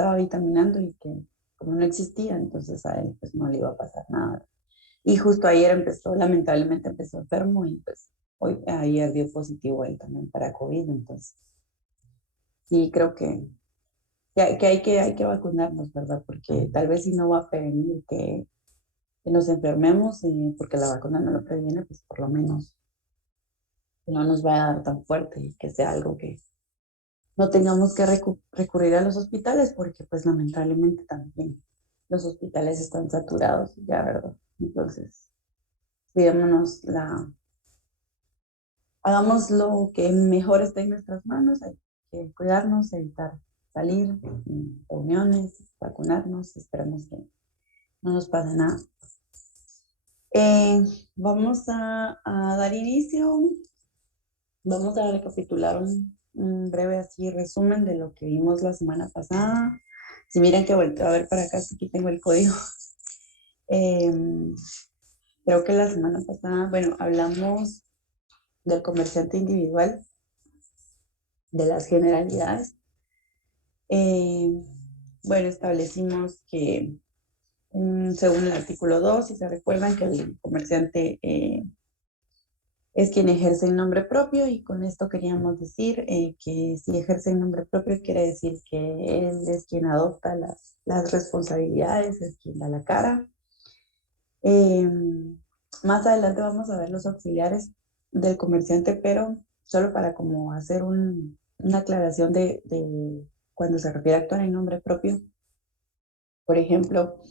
estaba vitaminando y que como no existía, entonces a él pues no le iba a pasar nada. Y justo ayer empezó, lamentablemente empezó enfermo y pues ayer dio positivo él también para COVID, entonces sí creo que hay que vacunarnos, ¿verdad? Porque tal vez si no va a prevenir que nos enfermemos, porque la vacuna no lo previene, pues por lo menos que no nos vaya a dar tan fuerte y que sea algo que no tengamos que recurrir a los hospitales, porque pues lamentablemente también los hospitales están saturados ya, ¿verdad? Entonces, cuidémonos hagamos lo que mejor esté en nuestras manos, hay que cuidarnos, evitar salir, reuniones, vacunarnos, esperemos que no nos pase nada. Eh, Vamos a dar inicio, vamos a recapitular un breve así resumen de lo que vimos la semana pasada. Si miran que volteo a ver para acá, aquí tengo el código. Eh, Creo que la semana pasada, bueno, hablamos del comerciante individual, de las generalidades. Eh, bueno, establecimos que según el artículo 2, si se recuerdan que el comerciante es quien ejerce el nombre propio, y con esto queríamos decir que si ejerce el nombre propio quiere decir que él es quien adopta las responsabilidades, es quien da la cara. Eh, Más adelante vamos a ver los auxiliares del comerciante, pero solo para como hacer una aclaración de cuando se refiere a actuar en nombre propio. Por ejemplo,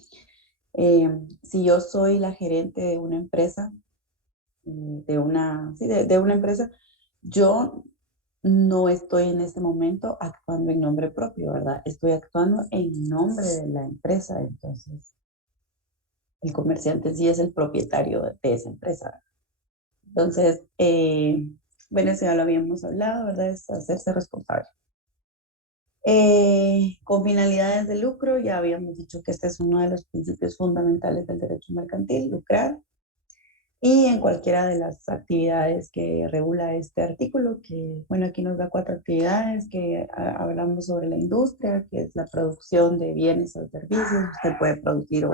si yo soy la gerente de una empresa, de una empresa, yo no estoy en este momento actuando en nombre propio, ¿verdad? Estoy actuando en nombre de la empresa, entonces el comerciante sí es el propietario de esa empresa. Entonces, bueno, eso ya lo habíamos hablado, ¿verdad? Es hacerse responsable. Con finalidades de lucro, ya habíamos dicho que este es uno de los principios fundamentales del derecho mercantil, lucrar, y en cualquiera de las actividades que regula este artículo, que bueno, aquí nos da 4 actividades, que hablamos sobre la industria, que es la producción de bienes o servicios. Usted puede producir o,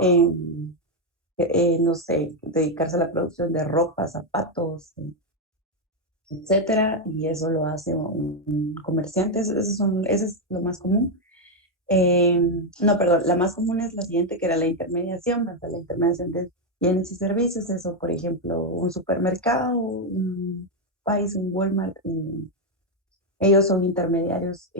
eh, no sé, dedicarse a la producción de ropa, zapatos, etcétera, y eso lo hace un comerciante. Ese es lo más común. No, perdón, la más común es la siguiente, que era la intermediación, ¿verdad? La intermediación de bienes y servicios, eso, por ejemplo, un supermercado, un país, un Walmart, ellos son intermediarios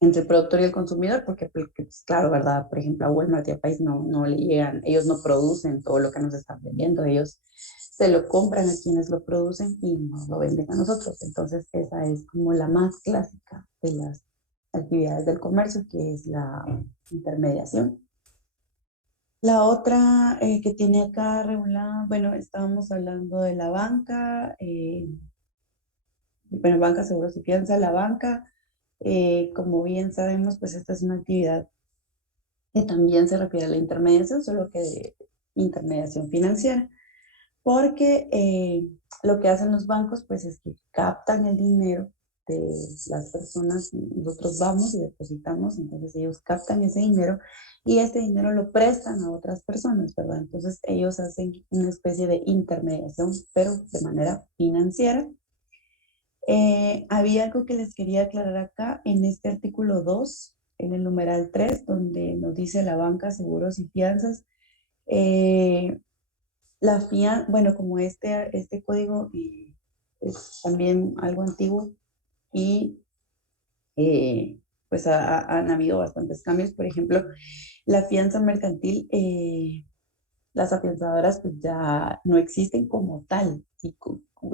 entre el productor y el consumidor, porque pues, claro, ¿verdad? Por ejemplo, a Walmart y a País no le llegan, ellos no producen todo lo que nos están vendiendo, ellos se lo compran a quienes lo producen y nos lo venden a nosotros. Entonces, esa es como la más clásica de las actividades del comercio, que es la intermediación. La otra que tiene acá regulada, bueno, estábamos hablando de la banca, bueno, banca, seguros y fianza. La banca, como bien sabemos, pues esta es una actividad que también se refiere a la intermediación, solo que de intermediación financiera, porque lo que hacen los bancos, pues es que captan el dinero de las personas. Nosotros vamos y depositamos, entonces ellos captan ese dinero y ese dinero lo prestan a otras personas, ¿verdad? Entonces ellos hacen una especie de intermediación, pero de manera financiera. Había algo que les quería aclarar acá en este artículo 2, en el numeral 3, donde nos dice la banca, seguros y fianzas. Eh, bueno, como este código es también algo antiguo y pues han habido bastantes cambios. Por ejemplo, la fianza mercantil, las afianzadoras pues ya no existen como tal, y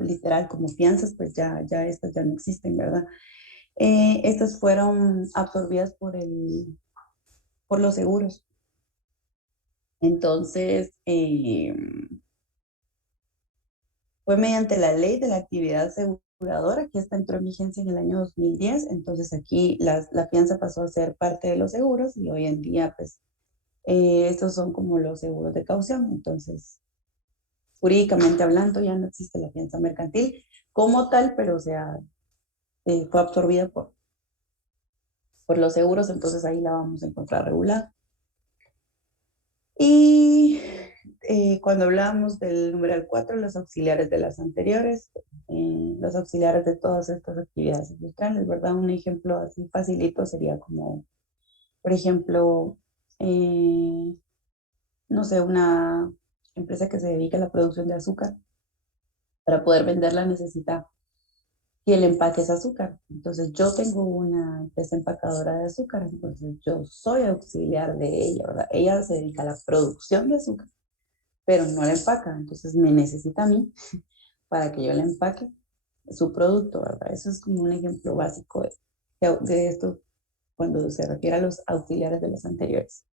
literal como fianzas pues ya estas ya no existen, ¿verdad? Estas fueron absorbidas por los seguros. Entonces, fue mediante la ley de la actividad aseguradora que esta entró en vigencia en el año 2010. Entonces aquí la fianza pasó a ser parte de los seguros y hoy en día pues estos son como los seguros de caución. Entonces, jurídicamente hablando, ya no existe la fianza mercantil como tal, pero o sea, fue absorbida por los seguros, entonces ahí la vamos a encontrar regulada. Y cuando hablábamos del numeral 4, los auxiliares de las anteriores, los auxiliares de todas estas actividades industriales, ¿verdad? Un ejemplo así facilito sería como, por ejemplo, no sé, una empresa que se dedica a la producción de azúcar. Para poder venderla necesita que el empaque es azúcar. Entonces yo tengo una empresa empacadora de azúcar, entonces yo soy auxiliar de ella, ¿verdad? Ella se dedica a la producción de azúcar, pero no la empaca, entonces me necesita a mí para que yo le empaque su producto, ¿verdad? Eso es como un ejemplo básico de esto cuando se refiere a los auxiliares de los anteriores.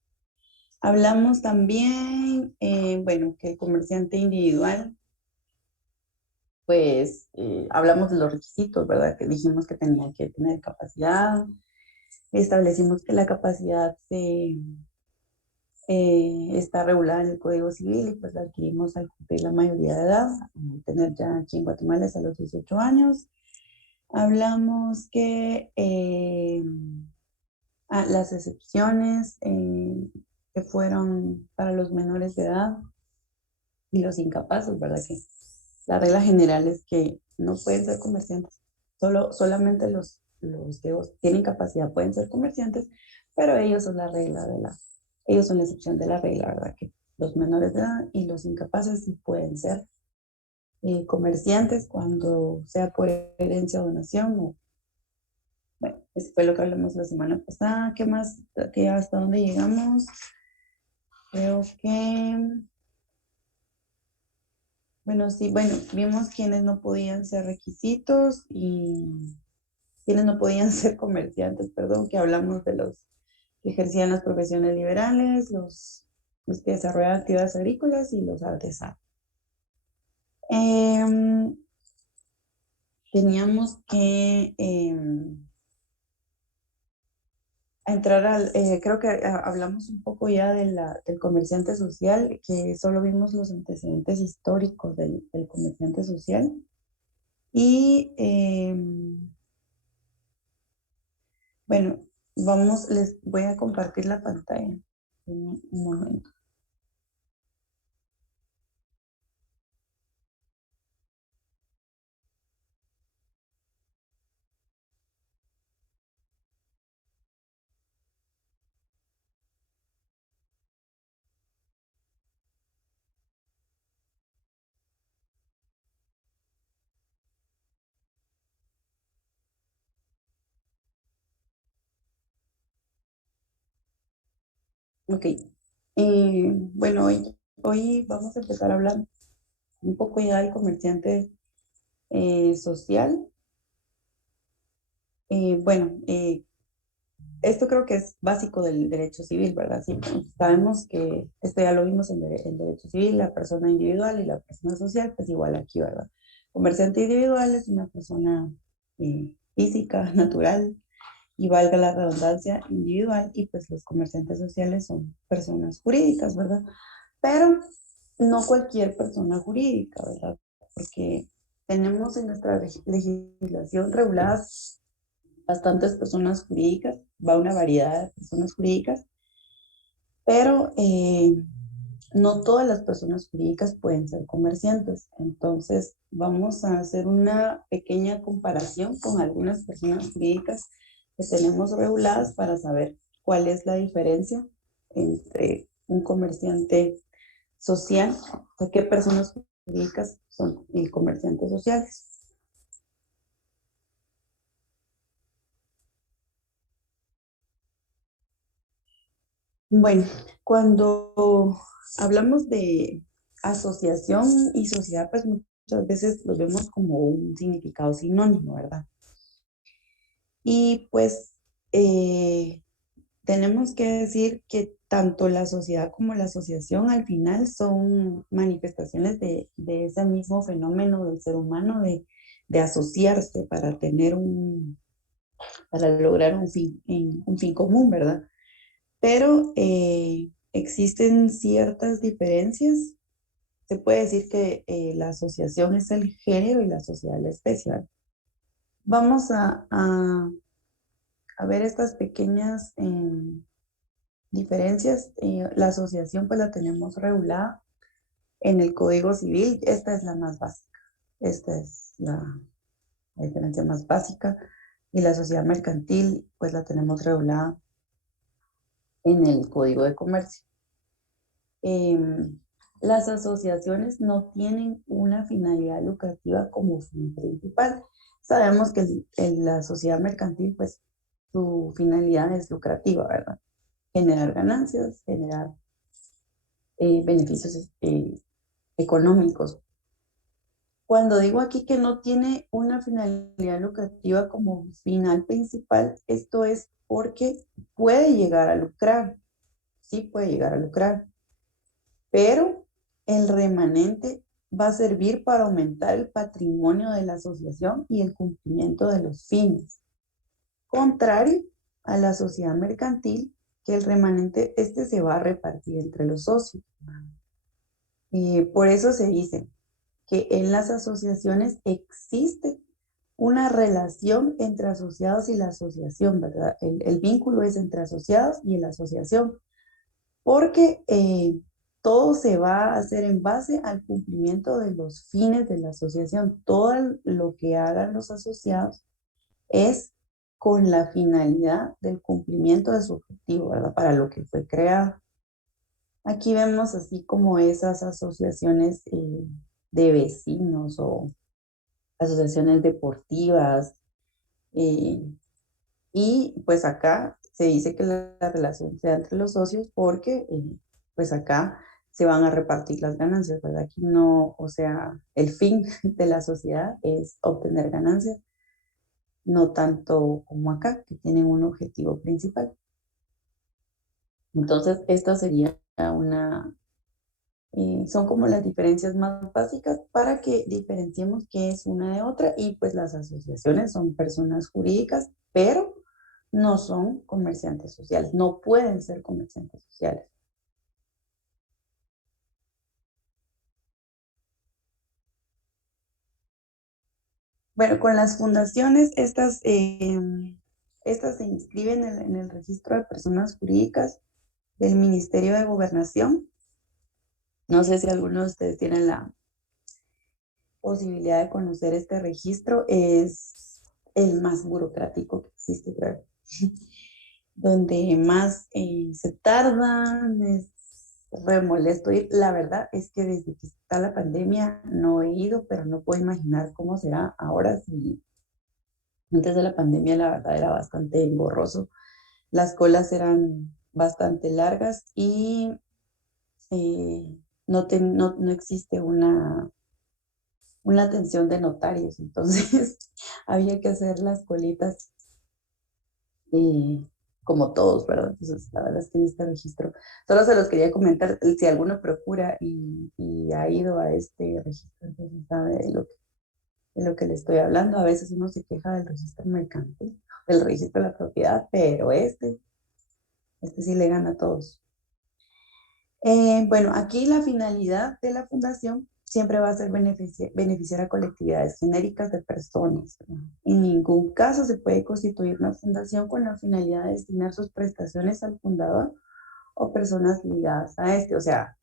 Hablamos también, bueno, que el comerciante individual, pues hablamos de los requisitos, ¿verdad? Que dijimos que tenía que tener capacidad, establecimos que la capacidad está regulada en el Código Civil y pues la adquirimos al cumplir la mayoría de edad, tener ya aquí en Guatemala hasta los 18 años. Hablamos que las excepciones que fueron para los menores de edad y los incapaces, ¿verdad? Que la regla general es que no pueden ser comerciantes, solamente los que tienen capacidad pueden ser comerciantes, pero ellos son la regla ellos son la excepción de la regla, ¿verdad? Que los menores de edad y los incapaces sí pueden ser comerciantes cuando sea por herencia o donación. Bueno, eso fue lo que hablamos la semana pasada. ¿Qué más? ¿Hasta dónde llegamos? Creo que, bueno, sí, bueno, vimos quienes no podían ser requisitos y quienes no podían ser comerciantes, perdón, que hablamos de los que ejercían las profesiones liberales, los que desarrollaban actividades agrícolas y los artesanos. Em, teníamos que entrar creo que hablamos un poco ya del comerciante social, que solo vimos los antecedentes históricos del comerciante social. Y bueno, les voy a compartir la pantalla. Un momento. Ok. Bueno, hoy vamos a empezar a hablar un poco ya del comerciante social. Bueno, esto creo que es básico del derecho civil, ¿verdad? Sí, sabemos que esto ya lo vimos en derecho civil, la persona individual y la persona social, pues igual aquí, ¿verdad? Comerciante individual es una persona física, natural, y valga la redundancia, individual, y pues los comerciantes sociales son personas jurídicas, ¿verdad? Pero no cualquier persona jurídica, ¿verdad? Porque tenemos en nuestra legislación reguladas bastantes personas jurídicas, va una variedad de personas jurídicas, pero no todas las personas jurídicas pueden ser comerciantes. Entonces, vamos a hacer una pequeña comparación con algunas personas jurídicas que tenemos reguladas para saber cuál es la diferencia entre un comerciante social, o sea, qué personas jurídicas son comerciantes sociales. Bueno, cuando hablamos de asociación y sociedad, pues muchas veces los vemos como un significado sinónimo, ¿verdad? Y pues tenemos que decir que tanto la sociedad como la asociación al final son manifestaciones de ese mismo fenómeno del ser humano de asociarse para lograr un fin común, ¿verdad? Pero existen ciertas diferencias. Se puede decir que la asociación es el género y la sociedad la especie. ¿Vamos a ver estas pequeñas diferencias, la asociación pues la tenemos regulada en el Código Civil. Esta es la más básica. Esta es la diferencia más básica. Y la sociedad mercantil pues la tenemos regulada en el Código de Comercio. Las asociaciones no tienen una finalidad lucrativa como fin principal. Sabemos que la sociedad mercantil, pues su finalidad es lucrativa, ¿verdad? Generar ganancias, generar beneficios económicos. Cuando digo aquí que no tiene una finalidad lucrativa como final principal, esto es porque puede llegar a lucrar, sí puede llegar a lucrar, pero el remanente va a servir para aumentar el patrimonio de la asociación y el cumplimiento de los fines. Contrario a la sociedad mercantil, que el remanente este se va a repartir entre los socios. Por eso se dice que en las asociaciones existe una relación entre asociados y la asociación, ¿verdad? El vínculo es entre asociados y la asociación, porque todo se va a hacer en base al cumplimiento de los fines de la asociación. Todo lo que hagan los asociados es con la finalidad del cumplimiento de su objetivo, ¿verdad? Para lo que fue creado. Aquí vemos así como esas asociaciones de vecinos o asociaciones deportivas. eh, y pues acá se dice que la relación sea entre los socios porque pues acá se van a repartir las ganancias, ¿verdad? Aquí no, o sea, el fin de la sociedad es obtener ganancias, no tanto como acá, que tienen un objetivo principal. Entonces, esta sería son como las diferencias más básicas para que diferenciemos qué es una de otra y pues las asociaciones son personas jurídicas, pero no son comerciantes sociales, no pueden ser comerciantes sociales. Bueno, con las fundaciones, estas se inscriben en el registro de personas jurídicas del Ministerio de Gobernación. No sé si alguno de ustedes tiene la posibilidad de conocer este registro. Es el más burocrático que existe, creo. Donde más se tardan, es re molesto ir. La verdad es que desde que está la pandemia no he ido, pero no puedo imaginar cómo será ahora. Si antes de la pandemia la verdad era bastante engorroso, las colas eran bastante largas y no existe una atención de notarios, entonces había que hacer las colitas como todos, ¿verdad? Entonces, la verdad es que en este registro, solo se los quería comentar, si alguno procura y ha ido a este registro, entonces sabe de lo que le estoy hablando. A veces uno se queja del registro mercantil, del registro de la propiedad, pero este sí le gana a todos. Bueno, aquí la finalidad de la fundación siempre va a ser beneficiar a colectividades genéricas de personas, ¿no? En ningún caso se puede constituir una fundación con la finalidad de destinar sus prestaciones al fundador o personas ligadas a este. O sea,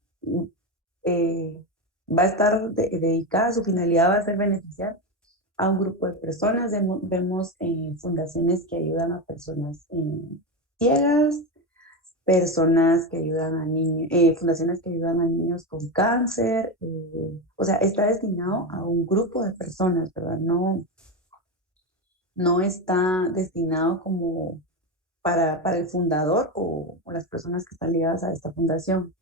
eh, va a estar dedicada, su finalidad va a ser beneficiar a un grupo de personas. Vemos fundaciones que ayudan a personas ciegas, personas que ayudan a niños, fundaciones que ayudan a niños con cáncer, o sea, está destinado a un grupo de personas, ¿verdad? No, no está destinado como para el fundador o las personas que están ligadas a esta fundación.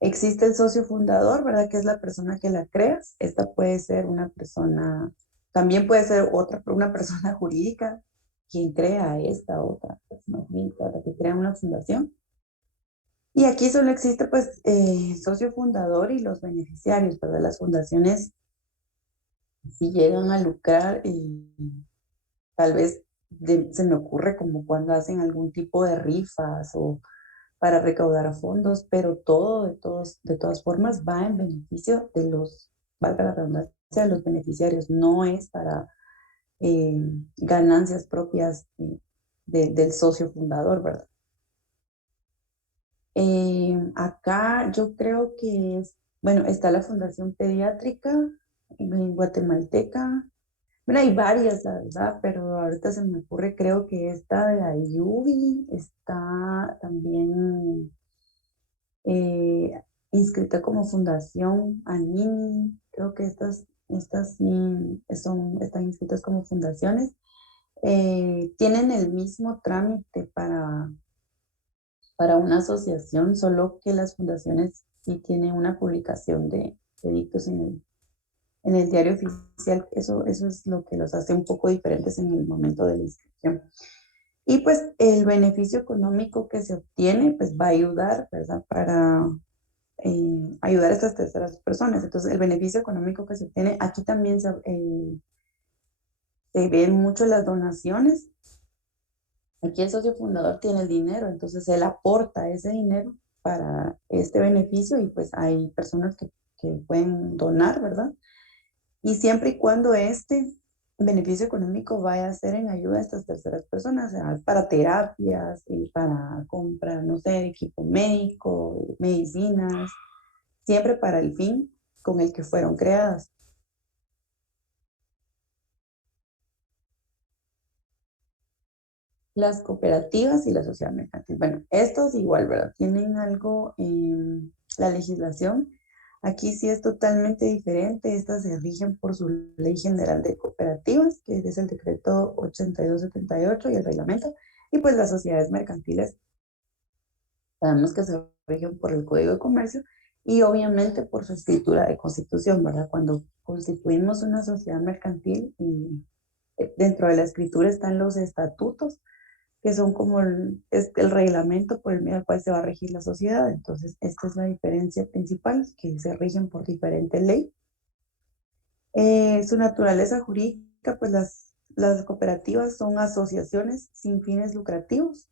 Existe el socio fundador, ¿verdad? Que es la persona que la crea. Esta puede ser una persona, también puede ser una persona jurídica quien crea esta otra persona jurídica, la que crea una fundación. Y aquí solo existe pues socio fundador y los beneficiarios, ¿verdad? Las fundaciones si llegan a lucrar y tal vez se me ocurre como cuando hacen algún tipo de rifas o para recaudar fondos, pero todo de todas formas va en beneficio de valga la redundancia, de los beneficiarios, no es para ganancias propias del socio fundador, ¿verdad? Acá yo creo que es, bueno, está la Fundación Pediátrica Guatemalteca. Bueno, hay varias, la verdad, pero ahorita se me ocurre, creo que esta de Ayubi está también eh, inscrita como fundación Anini. Creo que estas sí están inscritas como fundaciones. Tienen el mismo trámite para una asociación, solo que las fundaciones sí tienen una publicación de dictos en el diario oficial. Eso es lo que los hace un poco diferentes en el momento de la inscripción. Y pues el beneficio económico que se obtiene, pues va a ayudar, ¿verdad? Para ayudar a estas terceras personas. Entonces, el beneficio económico que se obtiene, aquí también se ven mucho las donaciones. Aquí el socio fundador tiene el dinero, entonces él aporta ese dinero para este beneficio y pues hay personas que pueden donar, ¿verdad? Y siempre y cuando este beneficio económico vaya a ser en ayuda a estas terceras personas, o sea, para terapias y para comprar, no sé, equipo médico, medicinas, siempre para el fin con el que fueron creadas. Las cooperativas y la sociedad mercantil. Bueno, estos igual, ¿verdad? Tienen algo en la legislación. Aquí sí es totalmente diferente. Estas se rigen por su Ley General de Cooperativas, que es el decreto 8278 y el reglamento. Y pues las sociedades mercantiles sabemos que se rigen por el Código de Comercio y obviamente por su escritura de constitución, ¿verdad? Cuando constituimos una sociedad mercantil y dentro de la escritura están los estatutos que son como el reglamento por el medio al cual se va a regir la sociedad. Entonces, esta es la diferencia principal, que se rigen por diferente ley. Su naturaleza jurídica, pues las cooperativas son asociaciones sin fines lucrativos.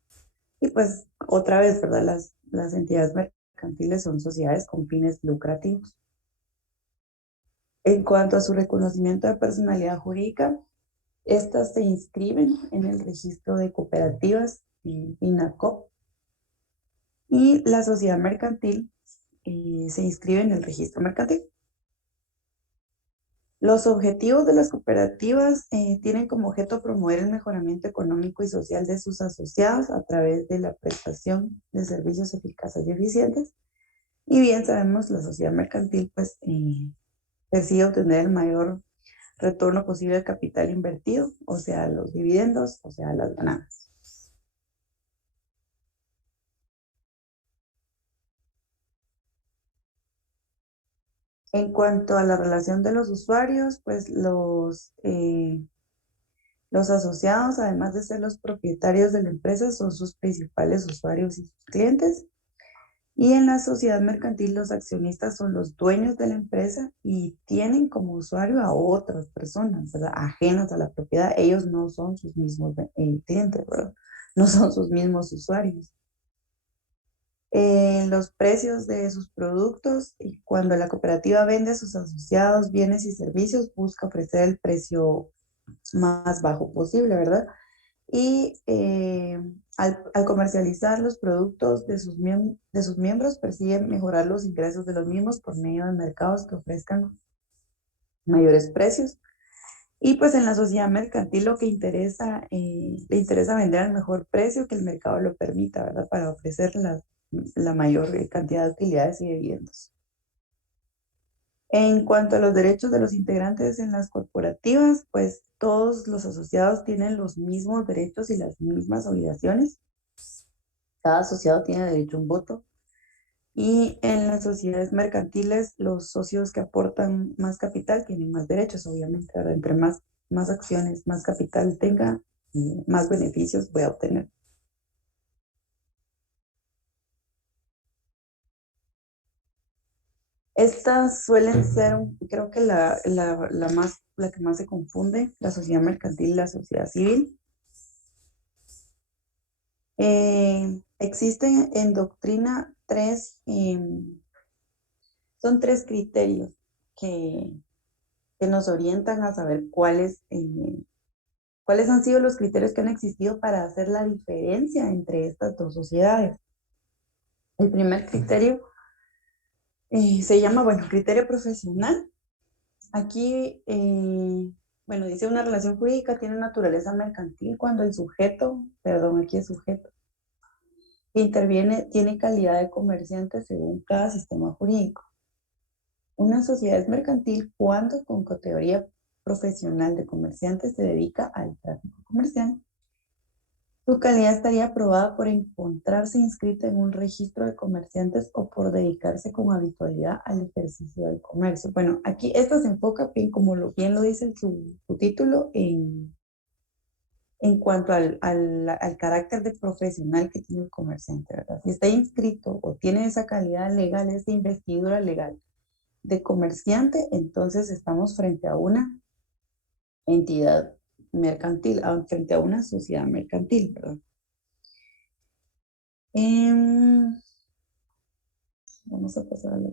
Y pues otra vez, ¿verdad? Las entidades mercantiles son sociedades con fines lucrativos. En cuanto a su reconocimiento de personalidad jurídica, estas se inscriben en el registro de cooperativas, INACOP, y la sociedad mercantil se inscribe en el registro mercantil. Los objetivos de las cooperativas tienen como objeto promover el mejoramiento económico y social de sus asociados a través de la prestación de servicios eficaces y eficientes. Y bien sabemos, la sociedad mercantil pues persigue obtener el mayor retorno posible del capital invertido, o sea, los dividendos, o sea, las ganancias. En cuanto a la relación de los usuarios, pues los asociados, además de ser los propietarios de la empresa, son sus principales usuarios y sus clientes. Y en la sociedad mercantil, los accionistas son los dueños de la empresa y tienen como usuario a otras personas, ¿verdad? Ajenas a la propiedad. Ellos no son sus mismos clientes, ¿verdad? No son sus mismos usuarios. Los precios de sus productos y cuando la cooperativa vende a sus asociados bienes y servicios, busca ofrecer el precio más bajo posible, ¿verdad? Y al comercializar los productos de sus miembros, persigue mejorar los ingresos de los mismos por medio de mercados que ofrezcan mayores precios. Y pues en la sociedad mercantil lo que le interesa vender al mejor precio que el mercado lo permita, ¿verdad? Para ofrecer la mayor cantidad de utilidades y dividendos. En cuanto a los derechos de los integrantes en las corporativas, pues todos los asociados tienen los mismos derechos y las mismas obligaciones. Cada asociado tiene derecho a un voto. Y en las sociedades mercantiles, los socios que aportan más capital tienen más derechos, obviamente, ¿verdad? Entre más acciones, más capital tenga, más beneficios voy a obtener. Estas suelen ser, creo que la que más se confunde, la sociedad mercantil y la sociedad civil. Existen en doctrina son tres criterios que nos orientan a saber cuáles ¿Cuáles han sido los criterios que han existido para hacer la diferencia entre estas dos sociedades? El primer criterio se llama, bueno, criterio profesional. Aquí, bueno, dice una relación jurídica tiene naturaleza mercantil cuando el sujeto, perdón, aquí es sujeto, que interviene tiene calidad de comerciante según cada sistema jurídico. Una sociedad es mercantil cuando con categoría profesional de comerciante se dedica al tráfico comercial. Su calidad estaría aprobada por encontrarse inscrita en un registro de comerciantes o por dedicarse con habitualidad al ejercicio del comercio. Bueno, aquí esta se enfoca, bien, como bien lo dice su título, en cuanto al carácter de profesional que tiene el comerciante, ¿verdad? Si está inscrito o tiene esa calidad legal, esa investidura legal de comerciante, entonces estamos frente a una entidad mercantil, frente a una sociedad mercantil, ¿verdad? Vamos a pasar a la...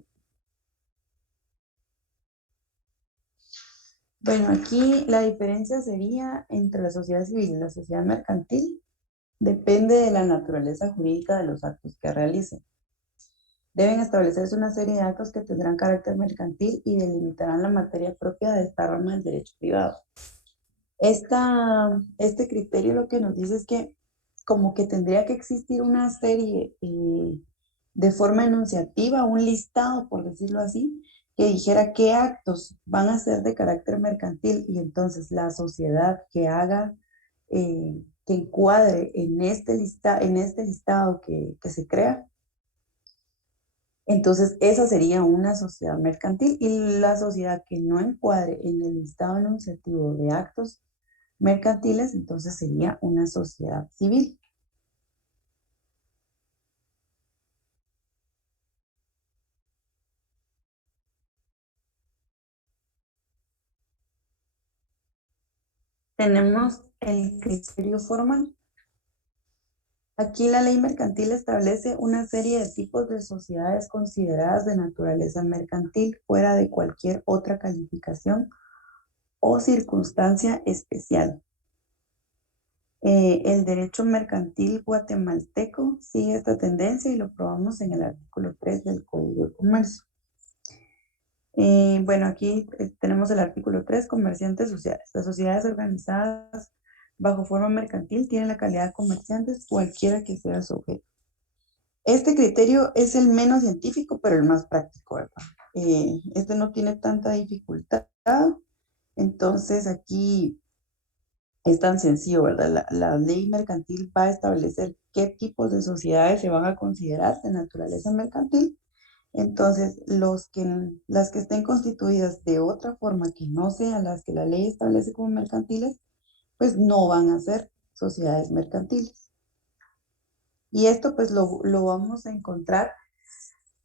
Bueno, aquí la diferencia sería entre la sociedad civil y la sociedad mercantil. Depende de la naturaleza jurídica de los actos que realicen. Deben establecerse una serie de actos que tendrán carácter mercantil y delimitarán la materia propia de esta rama del derecho privado. Este criterio lo que nos dice es que como que tendría que existir una serie de forma enunciativa, un listado, por decirlo así, que dijera qué actos van a ser de carácter mercantil y entonces la sociedad que haga, que encuadre en este listado que se crea, entonces esa sería una sociedad mercantil y la sociedad que no encuadre en el listado enunciativo de actos mercantiles, entonces sería una sociedad civil. Tenemos el criterio formal. Aquí la ley mercantil establece una serie de tipos de sociedades consideradas de naturaleza mercantil fuera de cualquier otra calificación o circunstancia especial. El derecho mercantil guatemalteco sigue esta tendencia y lo probamos en el artículo 3 del Código de Comercio. Bueno, aquí tenemos el artículo 3, comerciantes sociales. Las sociedades organizadas bajo forma mercantil tienen la calidad de comerciantes, cualquiera que sea su objeto. Este criterio es el menos científico, pero el más práctico, ¿verdad? Este no tiene tanta dificultad, entonces aquí es tan sencillo, ¿verdad? La ley mercantil va a establecer qué tipos de sociedades se van a considerar de naturaleza mercantil. Entonces, las que estén constituidas de otra forma que no sean las que la ley establece como mercantiles, pues no van a ser sociedades mercantiles. Y esto pues lo vamos a encontrar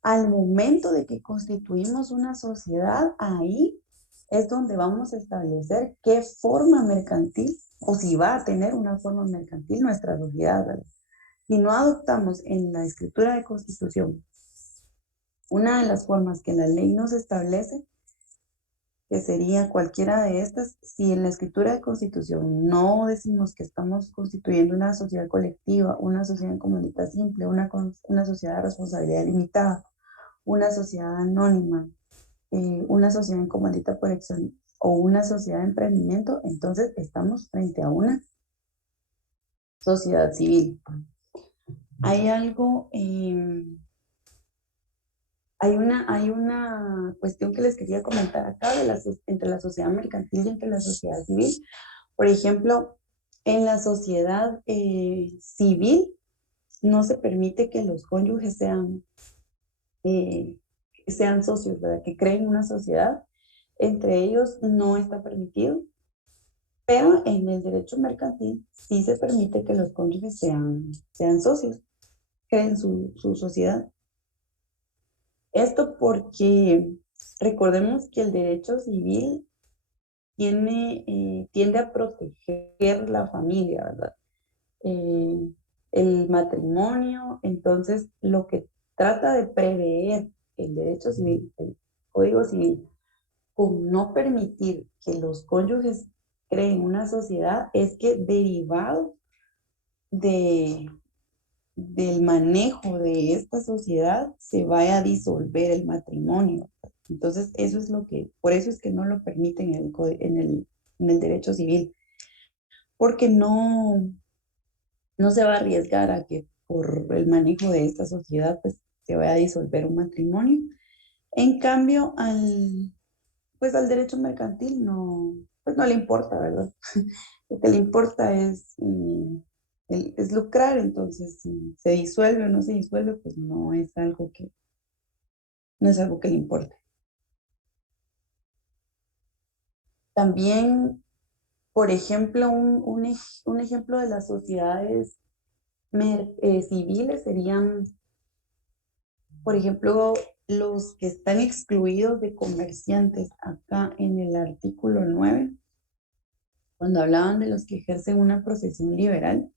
al momento de que constituimos una sociedad. Ahí es donde vamos a establecer qué forma mercantil o si va a tener una forma mercantil nuestra sociedad, ¿verdad? Si no adoptamos en la escritura de constitución una de las formas que la ley nos establece, que sería cualquiera de estas, si en la escritura de constitución no decimos que estamos constituyendo una sociedad colectiva, una sociedad en comunidad simple, una sociedad de responsabilidad limitada, una sociedad anónima, una sociedad en comandita por acción o una sociedad de emprendimiento, entonces estamos frente a una sociedad civil. Hay algo, hay una cuestión que les quería comentar acá entre la sociedad mercantil y entre la sociedad civil. Por ejemplo, en la sociedad civil no se permite que los cónyuges eh, sean socios, ¿verdad? Que creen una sociedad. Entre ellos no está permitido, pero en el derecho mercantil sí se permite que los cónyuges sean socios, creen su sociedad. Esto porque recordemos que el derecho civil tiende a proteger la familia, ¿verdad? Eh, el matrimonio, entonces lo que trata de prever el derecho civil, el Código Civil, con no permitir que los cónyuges creen una sociedad es que derivado de, del manejo de esta sociedad se vaya a disolver el matrimonio. Entonces, eso es lo que, por eso es que no lo permiten en el derecho civil, porque no se va a arriesgar a que por el manejo de esta sociedad, pues se vaya a disolver un matrimonio. En cambio, pues al derecho mercantil no, pues no le importa, ¿verdad? Lo que le importa es lucrar, entonces si se disuelve o no se disuelve, pues no es algo que le importe. También, por ejemplo, un ejemplo de las sociedades civiles serían, por ejemplo, los que están excluidos de comerciantes acá en el artículo 9, cuando hablaban de los que ejercen una profesión liberal,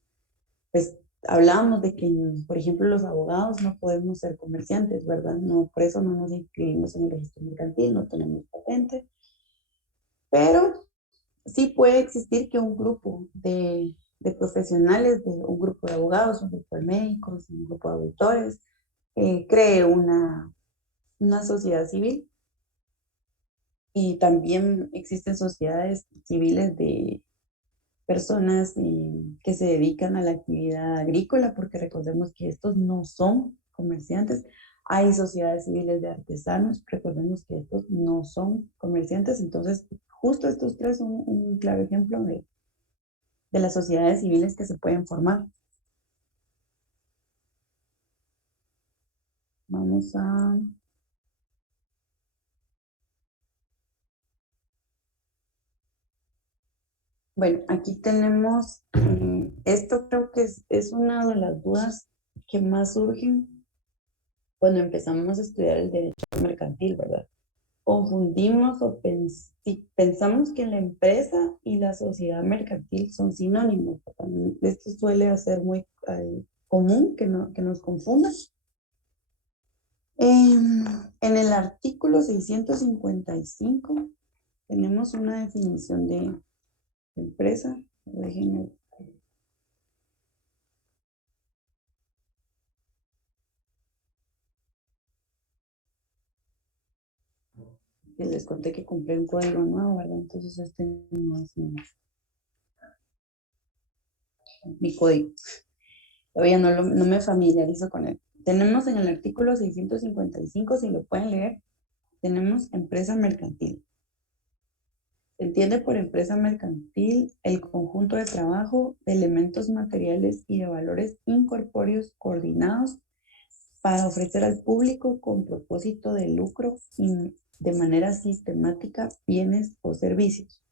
pues hablábamos de que, por ejemplo, los abogados no podemos ser comerciantes, ¿verdad? No, por eso no nos inscribimos en el registro mercantil, no tenemos patente, pero sí puede existir que un grupo de profesionales, de un grupo de abogados, un grupo de médicos, un grupo de auditores, cree una sociedad civil. Y también existen sociedades civiles de personas que se dedican a la actividad agrícola, porque recordemos que estos no son comerciantes. Hay sociedades civiles de artesanos, recordemos que estos no son comerciantes. Entonces, justo estos tres son un claro ejemplo de las sociedades civiles que se pueden formar. Vamos a... Bueno, aquí tenemos, esto creo que es una de las dudas que más surgen cuando empezamos a estudiar el derecho mercantil, ¿verdad? Confundimos si pensamos que la empresa y la sociedad mercantil son sinónimos. Esto suele ser muy común que nos confundan. En el artículo 655 tenemos una definición de empresa. Déjenme, que les conté que compré un código nuevo, ¿verdad? Entonces este no es mi código. Todavía no me familiarizo con él. Tenemos en el artículo 655, si lo pueden leer, tenemos empresa mercantil. Se entiende por empresa mercantil el conjunto de trabajo, de elementos materiales y de valores incorpóreos coordinados para ofrecer al público con propósito de lucro y de manera sistemática bienes o servicios.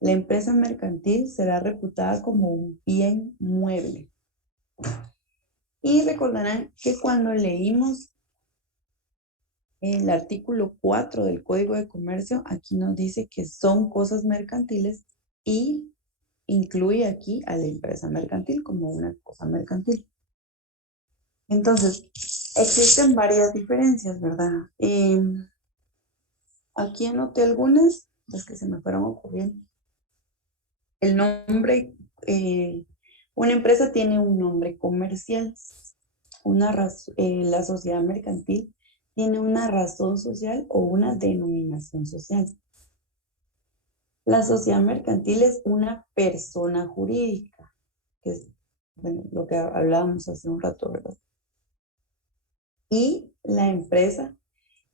La empresa mercantil será reputada como un bien mueble. Y recordarán que cuando leímos el artículo 4 del Código de Comercio, aquí nos dice que son cosas mercantiles y incluye aquí a la empresa mercantil como una cosa mercantil. Entonces, existen varias diferencias, ¿verdad? Aquí anoté algunas, las que se me fueron ocurriendo. El nombre, una empresa tiene un nombre comercial, la sociedad mercantil tiene una razón social o una denominación social. La sociedad mercantil es una persona jurídica, que es bueno, lo que hablábamos hace un rato, ¿verdad? Y la empresa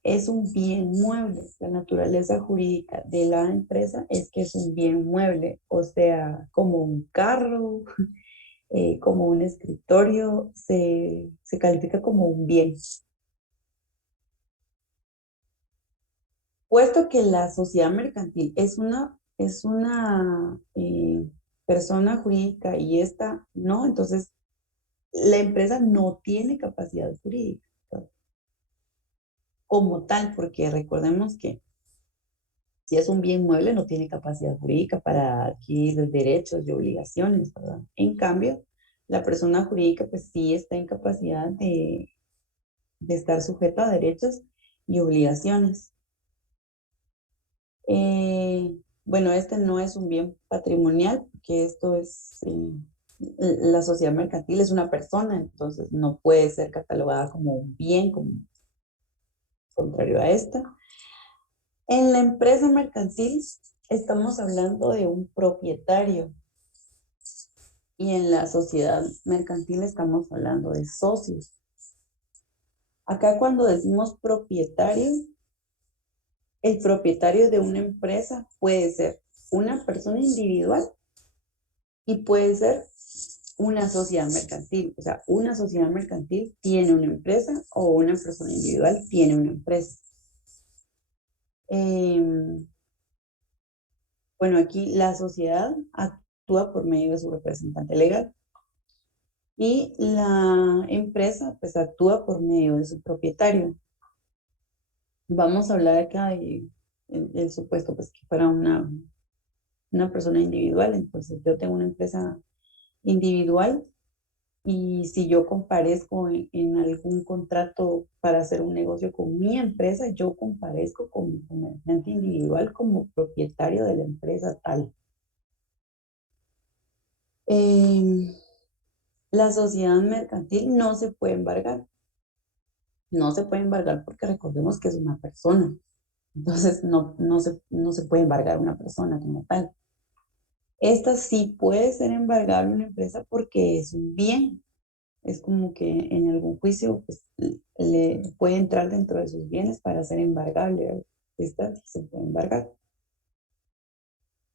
es un bien mueble. La naturaleza jurídica de la empresa es que es un bien mueble, o sea, como un carro, como un escritorio, se califica como un bien. Puesto que la sociedad mercantil es una persona jurídica y esta no, entonces la empresa no tiene capacidad jurídica como tal, porque recordemos que si es un bien mueble no tiene capacidad jurídica para adquirir derechos y obligaciones, ¿verdad? En cambio, la persona jurídica pues sí está en capacidad de estar sujeta a derechos y obligaciones. bueno, este no es un bien patrimonial, porque esto es, la sociedad mercantil es una persona, entonces no puede ser catalogada como un bien, como contrario a esta. En la empresa mercantil estamos hablando de un propietario y en la sociedad mercantil estamos hablando de socios. Acá cuando decimos propietario, el propietario de una empresa puede ser una persona individual y puede ser una sociedad mercantil. O sea, una sociedad mercantil tiene una empresa o una persona individual tiene una empresa. Bueno, aquí la sociedad actúa por medio de su representante legal y la empresa pues actúa por medio de su propietario. Vamos a hablar acá de el supuesto pues que fuera una persona individual. Entonces yo tengo una empresa individual y si yo comparezco en algún contrato para hacer un negocio con mi empresa, yo comparezco con mi comerciante individual como propietario de la empresa tal. Eh, la sociedad mercantil no se puede embargar. No se puede embargar porque recordemos que es una persona. Entonces no se puede embargar una persona como tal. Esta sí puede ser embargable una empresa porque es un bien. Es como que en algún juicio pues, le puede entrar dentro de sus bienes para ser embargable, ¿verdad? Esta sí se puede embargar.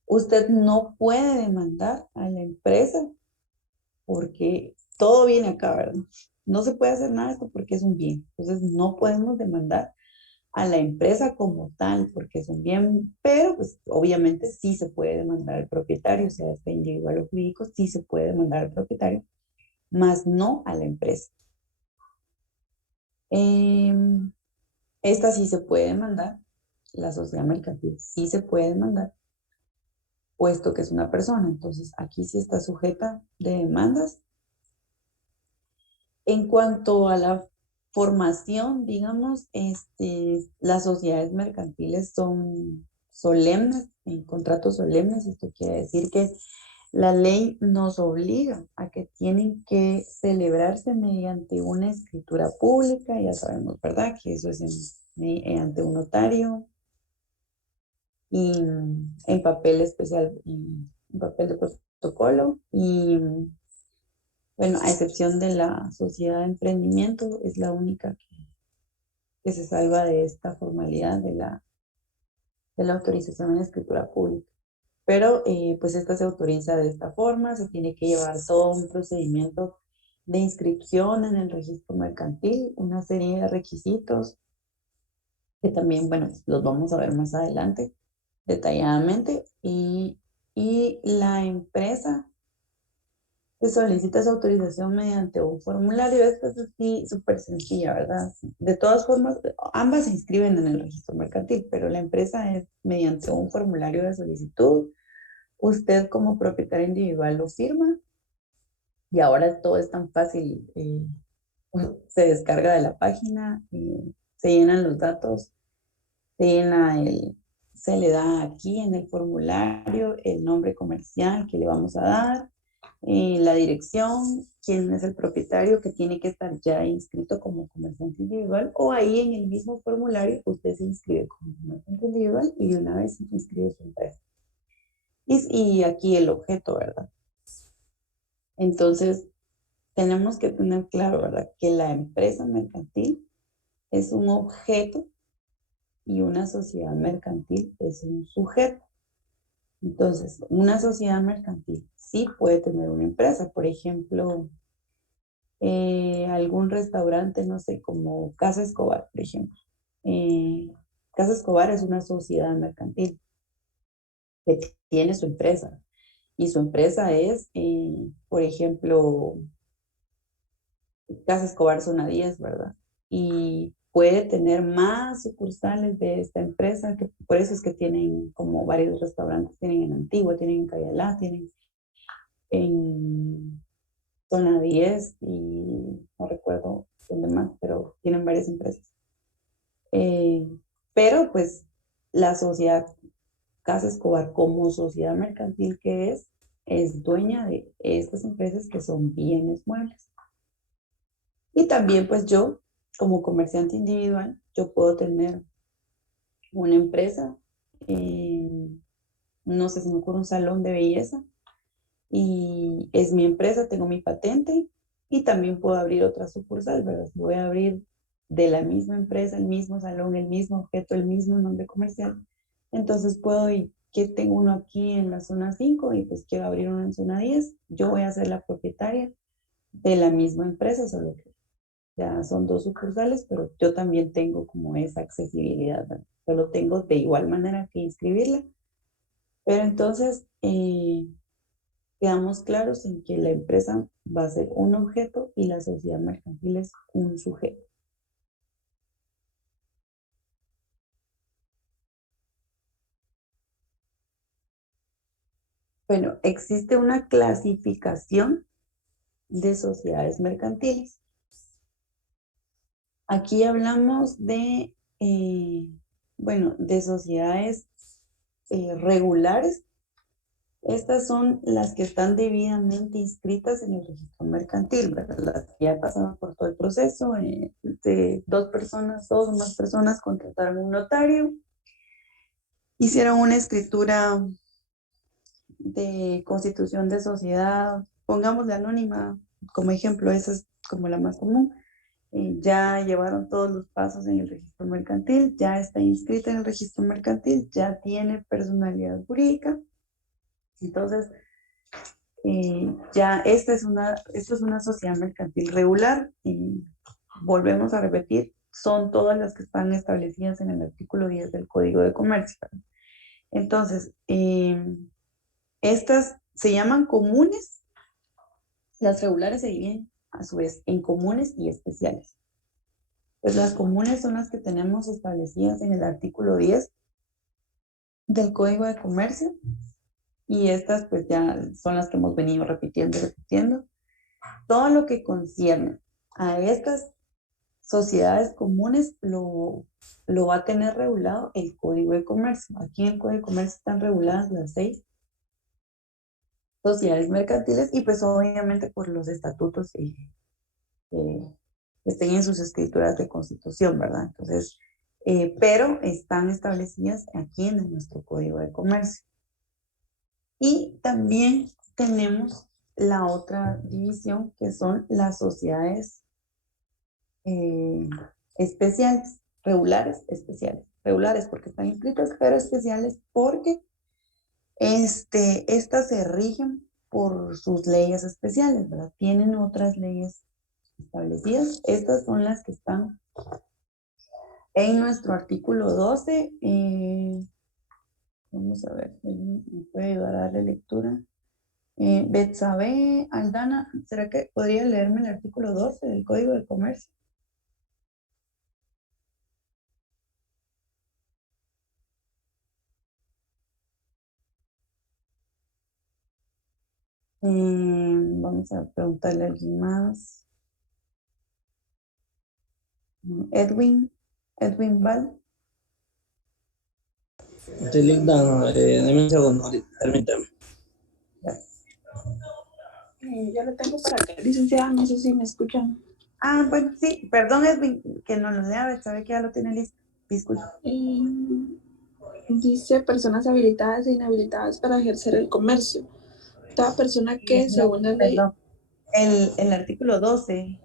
Usted no puede demandar a la empresa porque todo viene acá, ¿verdad? No se puede hacer nada de esto porque es un bien. Entonces no podemos demandar a la empresa como tal porque es un bien, pero pues obviamente sí se puede demandar al propietario, sea este individual o jurídico, sí se puede demandar al propietario, más no a la empresa. Esta sí se puede demandar, la sociedad mercantil sí se puede demandar, puesto que es una persona. Entonces, aquí sí está sujeta de demandas. En cuanto a la formación, digamos, las sociedades mercantiles son solemnes, en contratos solemnes. Esto quiere decir que la ley nos obliga a que tienen que celebrarse mediante una escritura pública, ya sabemos, ¿verdad? Que eso es ante un notario y en papel especial, en papel de protocolo. Y bueno, a excepción de la sociedad de emprendimiento, es la única que se salva de esta formalidad de la autorización en escritura pública. Pero pues esta se autoriza de esta forma, se tiene que llevar todo un procedimiento de inscripción en el registro mercantil, una serie de requisitos que también, bueno, los vamos a ver más adelante detalladamente. Y la empresa se solicita esa autorización mediante un formulario. Esta es así súper sencilla, ¿verdad? De todas formas, ambas se inscriben en el registro mercantil, pero la empresa es mediante un formulario de solicitud. Usted como propietario individual lo firma y ahora todo es tan fácil. Se descarga de la página, se llenan los datos, se llena se le da aquí en el formulario el nombre comercial que le vamos a dar, la dirección, quién es el propietario que tiene que estar ya inscrito como comerciante individual, o ahí en el mismo formulario usted se inscribe como comerciante individual y de una vez se inscribe su empresa. Y aquí el objeto, ¿verdad? Entonces, tenemos que tener claro, ¿verdad? Que la empresa mercantil es un objeto y una sociedad mercantil es un sujeto. Entonces, una sociedad mercantil sí puede tener una empresa, por ejemplo, algún restaurante, no sé, como Casa Escobar, por ejemplo. Eh, Casa Escobar es una sociedad mercantil que tiene su empresa y su empresa es, por ejemplo, Casa Escobar Zona 10, ¿verdad? Y puede tener más sucursales de esta empresa, que por eso es que tienen como varios restaurantes, tienen en Antigua, tienen en Cayalá, tienen en Zona 10 y no recuerdo dónde más, pero tienen varias empresas. Eh, pero pues la sociedad Casa Escobar como sociedad mercantil que es dueña de estas empresas que son bienes muebles. Y también pues yo, como comerciante individual, yo puedo tener una empresa, eh, no sé, si me ocurre un salón de belleza y es mi empresa, tengo mi patente y también puedo abrir otra sucursal, ¿verdad? Si voy a abrir de la misma empresa, el mismo salón, el mismo objeto, el mismo nombre comercial, entonces puedo ir, que tengo uno aquí en la zona 5 y pues quiero abrir uno en zona 10, yo voy a ser la propietaria de la misma empresa, solo que ya son dos sucursales, pero yo también tengo como esa accesibilidad, ¿verdad? Solo tengo de igual manera que inscribirla, pero entonces quedamos claros en que la empresa va a ser un objeto y la sociedad mercantil es un sujeto. Bueno, existe una clasificación de sociedades mercantiles. Aquí hablamos bueno, de sociedades regulares. Estas son las que están debidamente inscritas en el registro mercantil, ¿verdad? Las que ya pasaron por todo el proceso, de dos o más personas contrataron un notario, hicieron una escritura de constitución de sociedad, pongámosle anónima como ejemplo, esa es como la más común. Ya llevaron todos los pasos en el registro mercantil, ya está inscrita en el registro mercantil, ya tiene personalidad jurídica. Entonces, ya esta es una sociedad mercantil regular. Y volvemos a repetir, son todas las que están establecidas en el artículo 10 del Código de Comercio. Entonces, estas se llaman comunes. Las regulares se dividen a su vez en comunes y especiales. Pues las comunes son las que tenemos establecidas en el artículo 10 del Código de Comercio y estas pues ya son las que hemos venido repitiendo y repitiendo. Todo lo que concierne a estas sociedades comunes lo va a tener regulado el Código de Comercio. Aquí en el Código de Comercio están reguladas las 6 sociedades mercantiles y pues obviamente por los estatutos que estén en sus escrituras de constitución, ¿verdad? Entonces, pero están establecidas aquí en nuestro Código de Comercio. Y también tenemos la otra división que son las sociedades especiales, regulares, especiales. Regulares porque están inscritas, pero especiales porque estas se rigen por sus leyes especiales, ¿verdad? Tienen otras leyes establecidas. Estas son las que están en nuestro artículo 12. Vamos a ver, me puede ayudar a darle lectura. Betsabe Aldana, ¿será que podría leerme el artículo 12 del Código de Comercio? Vamos a preguntarle a alguien más. Edwin Val. Deme un segundo, permítame. Yo lo tengo para acá, licenciada, no sé si me escuchan. Ah, bueno, sí, perdón Edwin, que no lo lea, sabe que ya lo tiene listo. Disculpa. Dice personas habilitadas e inhabilitadas para ejercer el comercio. Toda persona que, No, según la ley... perdón. El artículo 12.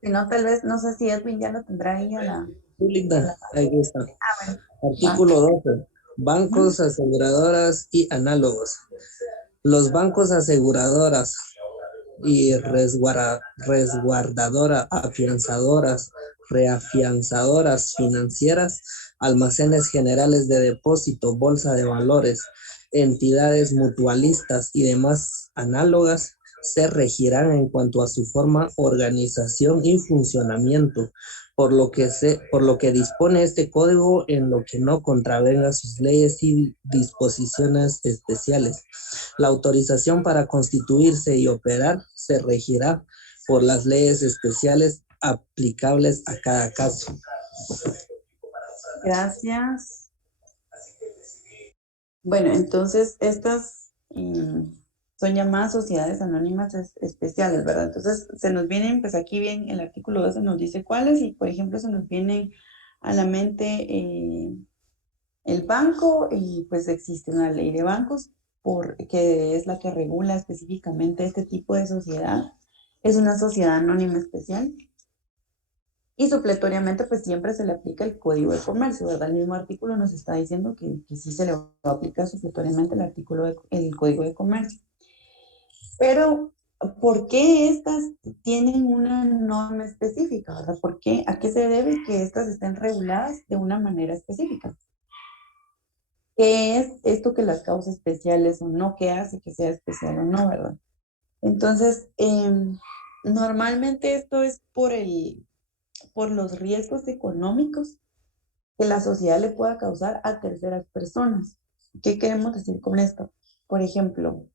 Si no, tal vez, no sé si Edwin ya lo tendrá ahí a la... Ahí está. bueno. Artículo 12. Bancos, aseguradoras y análogos. Los bancos, aseguradoras y resguardadoras, afianzadoras, reafianzadoras financieras, almacenes generales de depósito, bolsa de valores, entidades mutualistas y demás análogas se regirán en cuanto a su forma, organización y funcionamiento por lo que dispone este código en lo que no contravenga sus leyes y disposiciones especiales. La autorización para constituirse y operar se regirá por las leyes especiales aplicables a cada caso. Gracias. Bueno, entonces estas son llamadas sociedades anónimas especiales, ¿verdad? Entonces se nos vienen, pues aquí bien, el artículo 12 nos dice cuáles y, por ejemplo, se nos vienen a la mente el banco y pues existe una ley de bancos que es la que regula específicamente este tipo de sociedad. Es una sociedad anónima especial. Y supletoriamente, pues siempre se le aplica el Código de Comercio, ¿verdad? El mismo artículo nos está diciendo que sí se le va a aplicar supletoriamente el Código de Comercio. Pero, ¿por qué estas tienen una norma específica, verdad? ¿Por qué? ¿A qué se debe que estas estén reguladas de una manera específica? ¿Qué es esto que las causa especiales o no? ¿Qué hace que sea especial o no, verdad? Entonces, normalmente esto es por los riesgos económicos que la sociedad le pueda causar a terceras personas. ¿Qué queremos decir con esto? Por ejemplo,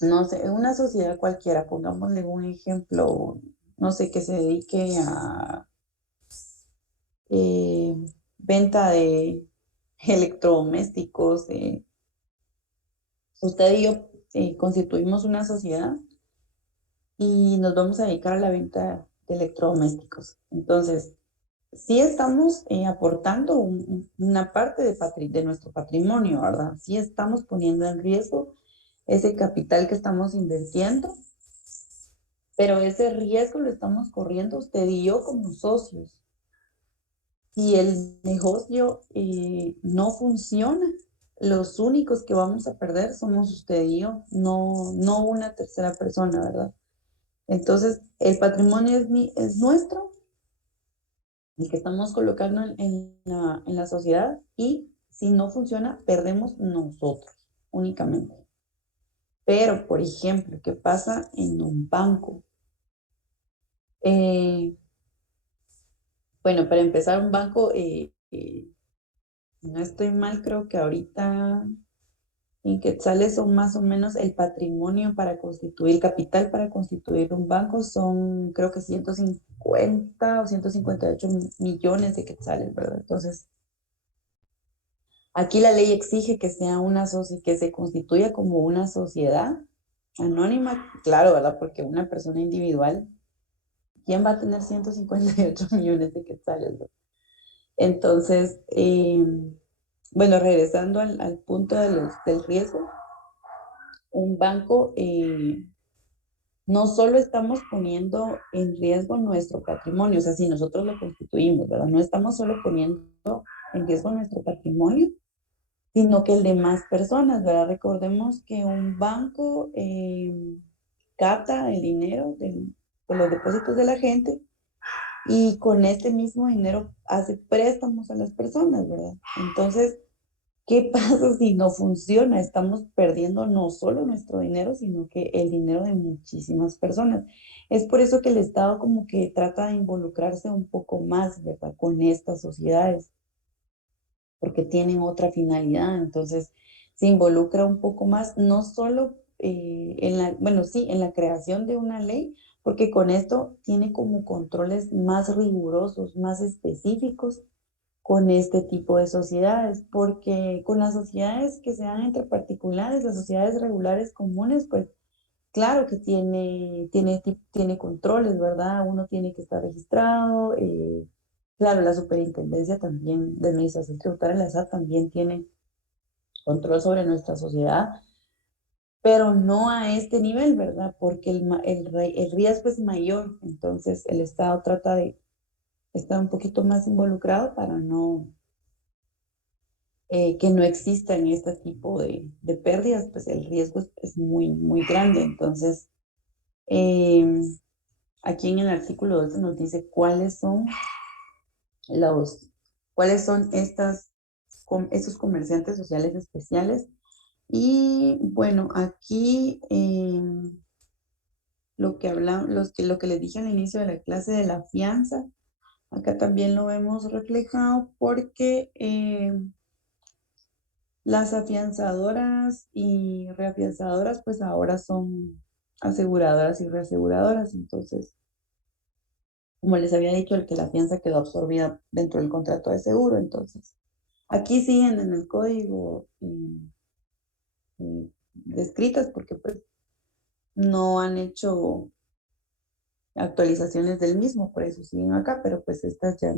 no sé, una sociedad cualquiera, pongámosle un ejemplo, no sé, que se dedique a eh, venta de electrodomésticos. Usted y yo constituimos una sociedad y nos vamos a dedicar a la venta de electrodomésticos. Entonces, sí estamos aportando una parte de nuestro patrimonio, ¿verdad? Sí estamos poniendo en riesgo ese capital que estamos invirtiendo, pero ese riesgo lo estamos corriendo usted y yo como socios. Si el negocio no funciona, los únicos que vamos a perder somos usted y yo, no una tercera persona, ¿verdad? Entonces, el patrimonio es nuestro, el que estamos colocando en la sociedad, y si no funciona, perdemos nosotros únicamente. Pero, por ejemplo, ¿qué pasa en un banco? Bueno, para empezar, un banco, no estoy mal, creo que ahorita en quetzales son más o menos el patrimonio para constituir, capital para constituir un banco son creo que 150 o 158 millones de quetzales, ¿verdad? Entonces, aquí la ley exige que sea que se constituya como una sociedad anónima, claro, ¿verdad? Porque una persona individual, ¿quién va a tener 158 millones de quetzales, ¿verdad? Entonces, bueno, regresando al punto del riesgo, un banco, no solo estamos poniendo en riesgo nuestro patrimonio, o sea, si nosotros lo constituimos, ¿verdad? No estamos solo poniendo en riesgo nuestro patrimonio, sino que el de más personas, ¿verdad? Recordemos que un banco capta el dinero de los depósitos de la gente y con este mismo dinero hace préstamos a las personas, ¿verdad? Entonces, ¿qué pasa si no funciona? Estamos perdiendo no solo nuestro dinero, sino que el dinero de muchísimas personas. Es por eso que el Estado como que trata de involucrarse un poco más, ¿verdad? Con estas sociedades, porque tienen otra finalidad. Entonces, se involucra un poco más, no solo bueno, sí, en la creación de una ley, porque con esto tiene como controles más rigurosos, más específicos con este tipo de sociedades, porque con las sociedades que se dan entre particulares, las sociedades regulares comunes, pues claro que tiene controles, ¿verdad? Uno tiene que estar registrado, claro, la superintendencia también, de administración tributaria, la SAT también tiene control sobre nuestra sociedad, pero no a este nivel, ¿verdad? Porque el riesgo es mayor, entonces el Estado trata de estar un poquito más involucrado para que no existan este tipo de pérdidas, pues el riesgo es muy, muy grande. Entonces, eh, aquí en el artículo 12 nos dice los, cuáles son estos comerciantes sociales especiales. Y bueno, aquí lo que lo que les dije al inicio de la clase de la fianza, acá también lo vemos reflejado porque las afianzadoras y reafianzadoras pues ahora son aseguradoras y reaseguradoras. Entonces, como les había dicho, el que la fianza quedó absorbida dentro del contrato de seguro. Entonces, aquí siguen en el código descritas porque pues no han hecho actualizaciones del mismo, por eso siguen acá, pero pues estas ya,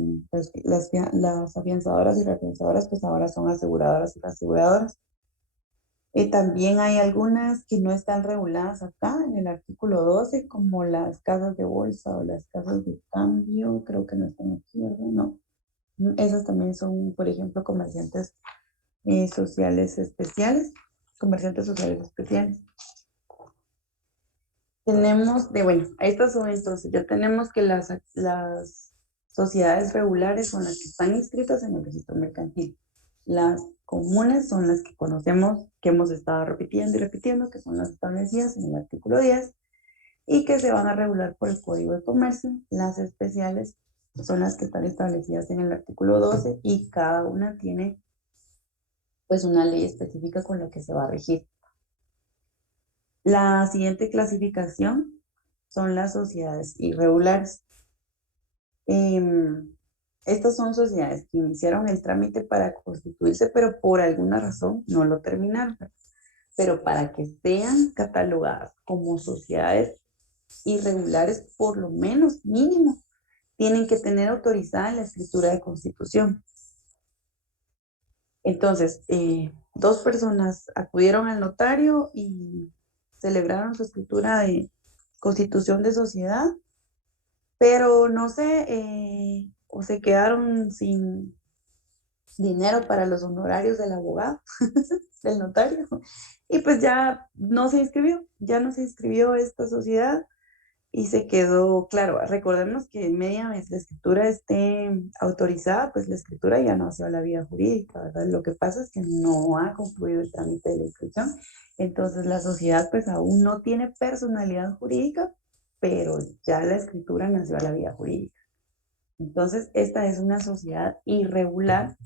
las afianzadoras y reafianzadoras, pues ahora son aseguradoras y reaseguradoras. También hay algunas que no están reguladas acá en el artículo 12, como las casas de bolsa o las casas de cambio, creo que no están aquí, ¿verdad? No. Esas también son, por ejemplo, sociales especiales, comerciantes sociales especiales. Tenemos bueno, estas son entonces, ya tenemos que las sociedades regulares son las que están inscritas en el registro mercantil. Las comunes son las que conocemos, que hemos estado repitiendo y repitiendo, que son las establecidas en el artículo 10 y que se van a regular por el Código de Comercio. Las especiales son las que están establecidas en el artículo 12 y cada una tiene pues una ley específica con la que se va a regir. La siguiente clasificación son las sociedades irregulares. Estas son sociedades que iniciaron el trámite para constituirse, pero por alguna razón no lo terminaron. Pero para que sean catalogadas como sociedades irregulares, por lo menos mínimo, tienen que tener autorizada la escritura de constitución. Entonces, dos personas acudieron al notario y celebraron su escritura de constitución de sociedad, pero no sé, o se quedaron sin dinero para los honorarios del abogado, del notario, y pues ya no se inscribió, ya no se inscribió esta sociedad y se quedó, claro, recordemos que media vez la escritura esté autorizada, pues la escritura ya nació a la vía jurídica, ¿verdad? Lo que pasa es que no ha concluido el trámite de la inscripción, entonces la sociedad pues aún no tiene personalidad jurídica, pero ya la escritura nació a la vía jurídica. Entonces, esta es una sociedad irregular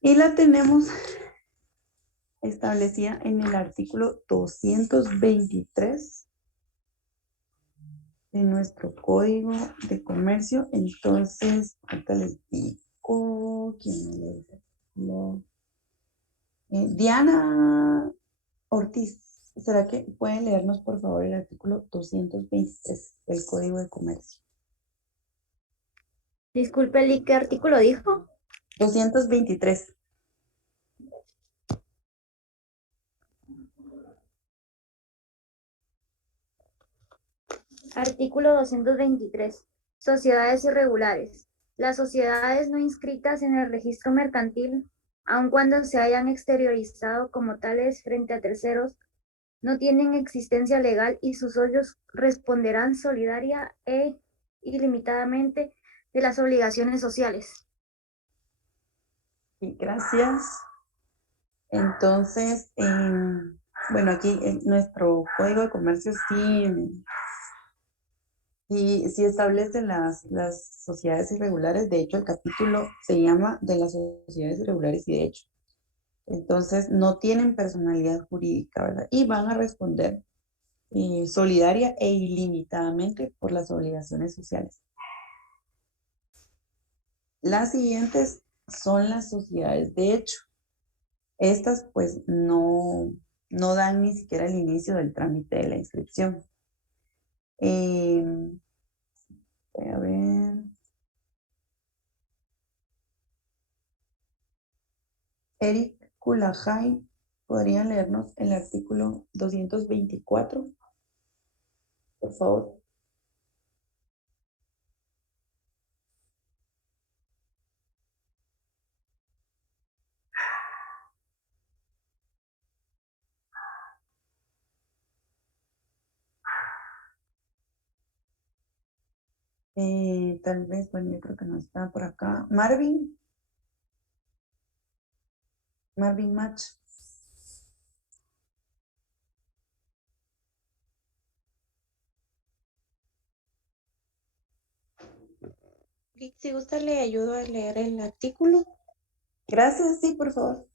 y la tenemos establecida en el artículo 223 de nuestro Código de Comercio. Entonces, ahorita les digo quién me lee Diana Ortiz. ¿Será que pueden leernos, por favor, el artículo 223 del Código de Comercio? Disculpe, Lee, ¿qué artículo dijo? 223. Artículo 223. Sociedades irregulares. Las sociedades no inscritas en el registro mercantil, aun cuando se hayan exteriorizado como tales frente a terceros, no tienen existencia legal y sus socios responderán solidaria e ilimitadamente de las obligaciones sociales. Sí, gracias. Entonces, bueno, aquí en nuestro Código de Comercio sí establece las sociedades irregulares. De hecho, el capítulo se llama de las sociedades irregulares y de hecho. Entonces, no tienen personalidad jurídica, ¿verdad? Y van a responder solidaria e ilimitadamente por las obligaciones sociales. Las siguientes son las sociedades de hecho. Estas pues no dan ni siquiera el inicio del trámite de la inscripción. Voy a ver. Eric Kulajay, ¿podrían leernos el artículo 224, por favor? Tal vez, bueno, yo creo que no está por acá. Marvin Match. Si gusta, le ayudo a leer el artículo. Gracias, sí, por favor.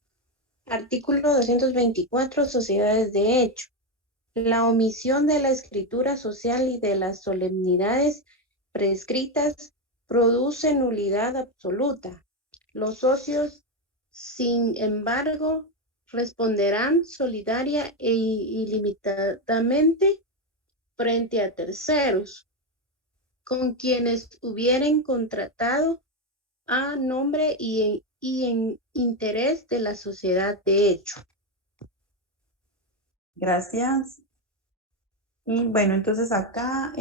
Artículo 224, sociedades de hecho. La omisión de la escritura social y de las solemnidades prescritas produce nulidad absoluta. Los socios, sin embargo, responderán solidaria e ilimitadamente frente a terceros, con quienes hubieren contratado a nombre y en interés de la sociedad de hecho. Gracias. Y bueno, entonces acá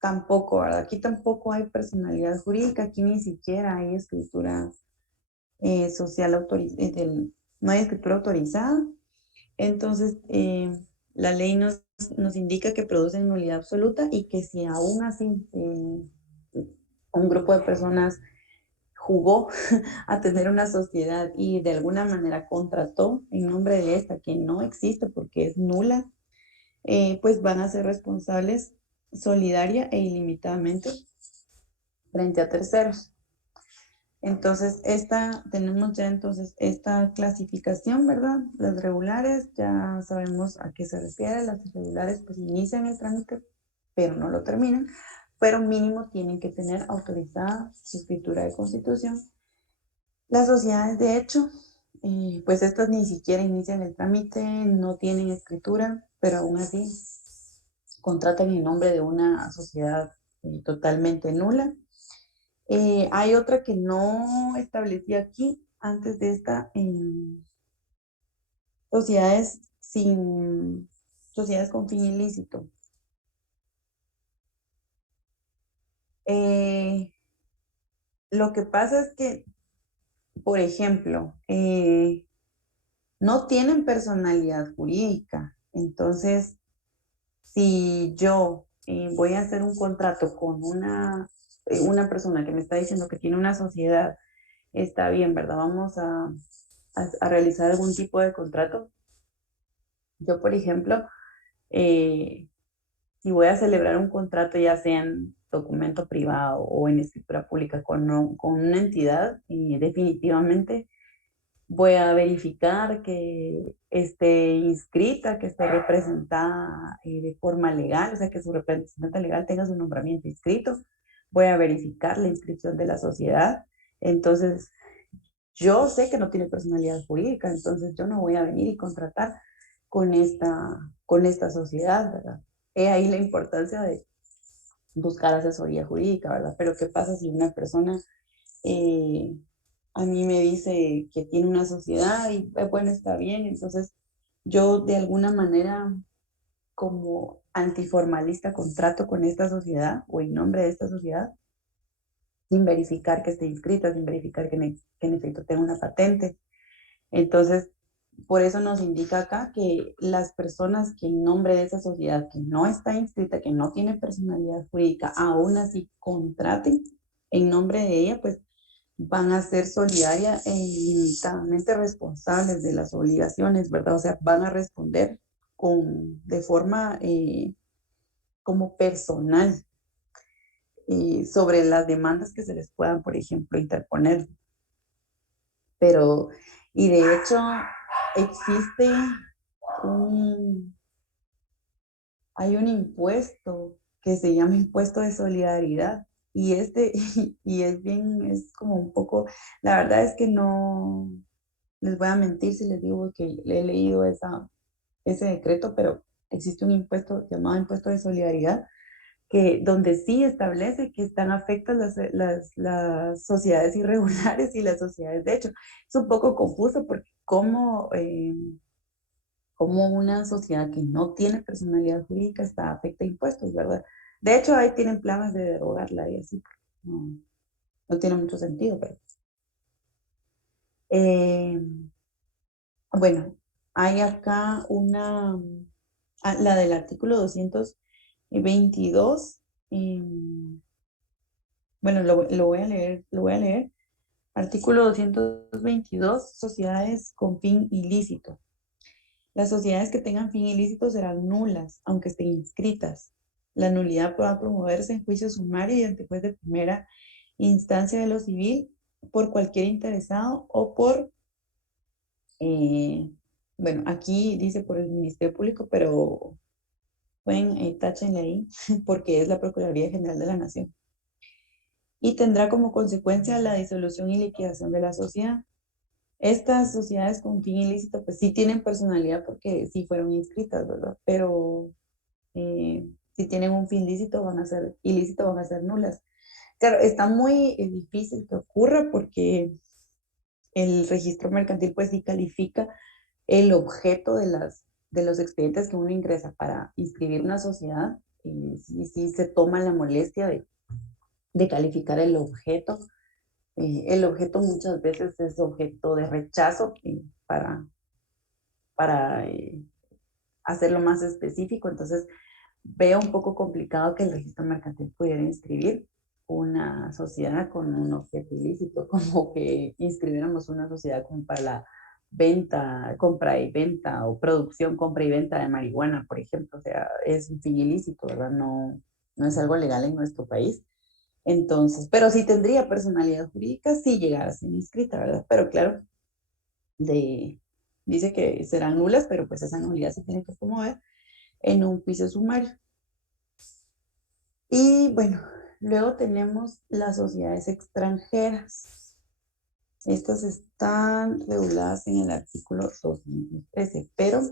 tampoco, ¿verdad? Aquí tampoco hay personalidad jurídica, aquí ni siquiera hay escritura social autorizada, no hay escritura autorizada. Entonces, la ley nos indica que producen nulidad absoluta y que si aún así un grupo de personas jugó a tener una sociedad y de alguna manera contrató en nombre de esta que no existe porque es nula, pues van a ser responsables solidaria e ilimitadamente frente a terceros. Entonces, tenemos ya entonces esta clasificación, ¿verdad? Las regulares, ya sabemos a qué se refiere. Las irregulares pues inician el trámite, pero no lo terminan, pero mínimo tienen que tener autorizada su escritura de constitución. Las sociedades de hecho, pues estas ni siquiera inician el trámite, no tienen escritura, pero aún así contratan en nombre de una sociedad totalmente nula. Hay otra que no establecí aquí antes de esta, sociedades sociedades con fin ilícito. Lo que pasa es que, por ejemplo, no tienen personalidad jurídica. Entonces, si yo voy a hacer un contrato con una persona que me está diciendo que tiene una sociedad, está bien, ¿verdad? Vamos a realizar algún tipo de contrato. Yo, por ejemplo, si voy a celebrar un contrato, ya sea en documento privado o en escritura pública con una entidad, definitivamente voy a verificar que esté inscrita, que esté representada de forma legal, o sea, que su representante legal tenga su nombramiento inscrito. Voy a verificar la inscripción de la sociedad. Entonces, yo sé que no tiene personalidad jurídica, entonces yo no voy a venir y contratar con esta sociedad, ¿verdad? He ahí la importancia de buscar asesoría jurídica, ¿verdad? Pero ¿qué pasa si una persona a mí me dice que tiene una sociedad y bueno, está bien? Entonces yo de alguna manera como antiformalista contrato con esta sociedad o en nombre de esta sociedad sin verificar que esté inscrita, sin verificar que en efecto tenga una patente. Entonces, por eso nos indica acá que las personas que en nombre de esa sociedad que no está inscrita, que no tiene personalidad jurídica, aún así contraten en nombre de ella, pues van a ser solidaria e ilimitadamente responsables de las obligaciones, ¿verdad? O sea, van a responder de forma como personal sobre las demandas que se les puedan, por ejemplo, interponer. Pero, y de hecho, existe hay un impuesto que se llama impuesto de solidaridad y y es como un poco, la verdad es que no les voy a mentir si les digo que he leído ese decreto, pero existe un impuesto llamado impuesto de solidaridad donde sí establece que están afectas las sociedades irregulares y las sociedades de hecho. Es un poco confuso porque como una sociedad que no tiene personalidad jurídica está afecta a impuestos, ¿verdad? De hecho, ahí tienen planes de derogarla y así. No tiene mucho sentido, pero... bueno, hay acá la del artículo 222. Bueno, lo voy a leer. Artículo 222, sociedades con fin ilícito. Las sociedades que tengan fin ilícito serán nulas, aunque estén inscritas. La nulidad podrá promoverse en juicio sumario y ante juez de primera instancia de lo civil, por cualquier interesado o por, bueno, aquí dice por el Ministerio Público, pero pueden, táchenle ahí, porque es la Procuraduría General de la Nación. Y tendrá como consecuencia la disolución y liquidación de la sociedad. Estas sociedades con fin ilícito, pues sí tienen personalidad porque sí fueron inscritas, ¿verdad? Pero si tienen un fin ilícito, van a ser nulas. Claro, está muy difícil que ocurra porque el registro mercantil, pues sí califica el objeto de los expedientes que uno ingresa para inscribir una sociedad, y sí se toma la molestia de calificar el objeto. El objeto muchas veces es objeto de rechazo para hacerlo más específico. Entonces, veo un poco complicado que el registro mercantil pudiera inscribir una sociedad con un objeto ilícito, como que inscribiéramos una sociedad como para la venta, compra y venta, o producción, compra y venta de marihuana, por ejemplo. O sea, es un fin ilícito, ¿verdad? No, no es algo legal en nuestro país. Entonces, pero sí tendría personalidad jurídica si llegara a ser inscrita, ¿verdad? Pero claro, dice que serán nulas, pero pues esa nulidad se tiene que promover en un juicio sumario. Y bueno, luego tenemos las sociedades extranjeras. Estas están reguladas en el artículo 213, pero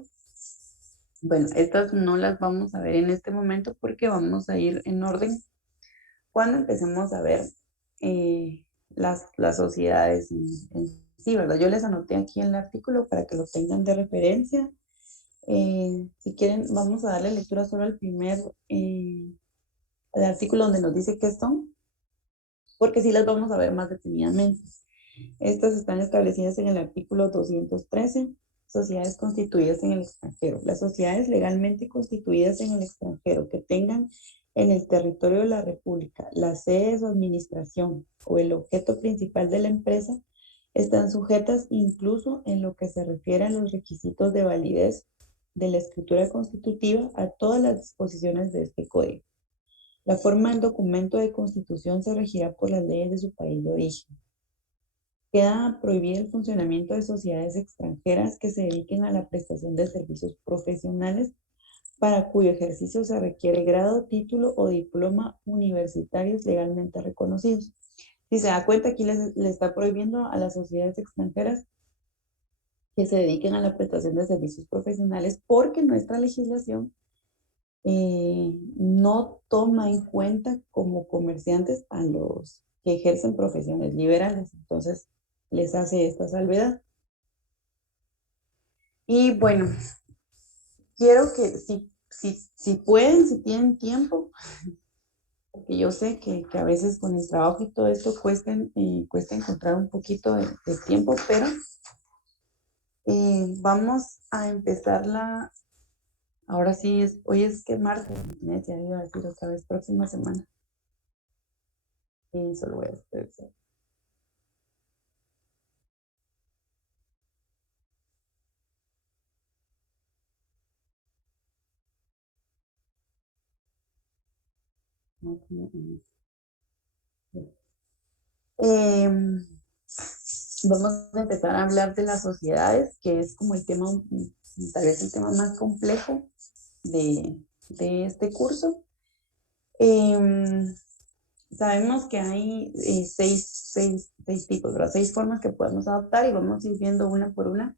bueno, estas no las vamos a ver en este momento porque vamos a ir en orden cuando empecemos a ver las sociedades sí, ¿verdad? Yo les anoté aquí en el artículo para que lo tengan de referencia. Si quieren, vamos a darle lectura solo al primer el artículo donde nos dice qué son, porque sí las vamos a ver más detenidamente. Estas están establecidas en el artículo 213, sociedades constituidas en el extranjero. Las sociedades legalmente constituidas en el extranjero que tengan en el territorio de la República la sede de su administración o el objeto principal de la empresa están sujetas incluso en lo que se refiere a los requisitos de validez de la escritura constitutiva a todas las disposiciones de este código. La forma del documento de constitución se regirá por las leyes de su país de origen. Queda prohibido el funcionamiento de sociedades extranjeras que se dediquen a la prestación de servicios profesionales para cuyo ejercicio se requiere grado, título o diploma universitarios legalmente reconocidos. Si se da cuenta, aquí le está prohibiendo a las sociedades extranjeras que se dediquen a la prestación de servicios profesionales porque nuestra legislación no toma en cuenta como comerciantes a los que ejercen profesiones liberales. Entonces, les hace esta salvedad. Y bueno, quiero que si pueden, si tienen tiempo, porque yo sé que a veces con el trabajo y todo esto cuesta encontrar un poquito de tiempo, pero vamos a empezarla. Ahora sí, hoy es que martes, ya iba a decir otra vez, próxima semana. Y solo voy a hacer eso. Vamos a empezar a hablar de las sociedades, que es como el tema, tal vez el tema más complejo de este curso. Sabemos que hay seis tipos, ¿verdad? 6 formas que podemos adoptar y vamos a ir viendo una por una.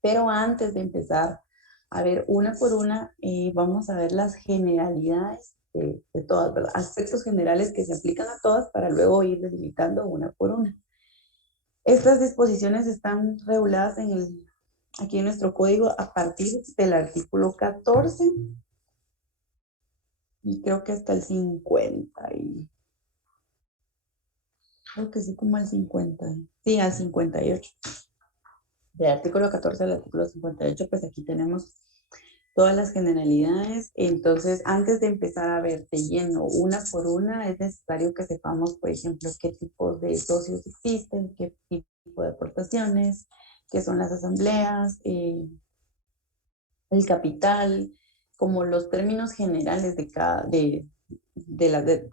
Pero antes de empezar a ver una por una, vamos a ver las generalidades de todas, ¿verdad? Aspectos generales que se aplican a todas para luego ir delimitando una por una. Estas disposiciones están reguladas aquí en nuestro código a partir del artículo 14 y creo que hasta el 50 creo que sí, como al 50, sí, al 58. Del artículo 14 al artículo 58, pues aquí tenemos todas las generalidades. Entonces, antes de empezar a ver de lleno una por una, es necesario que sepamos, por ejemplo, qué tipos de socios existen, qué tipo de aportaciones, qué son las asambleas, el capital, como los términos generales de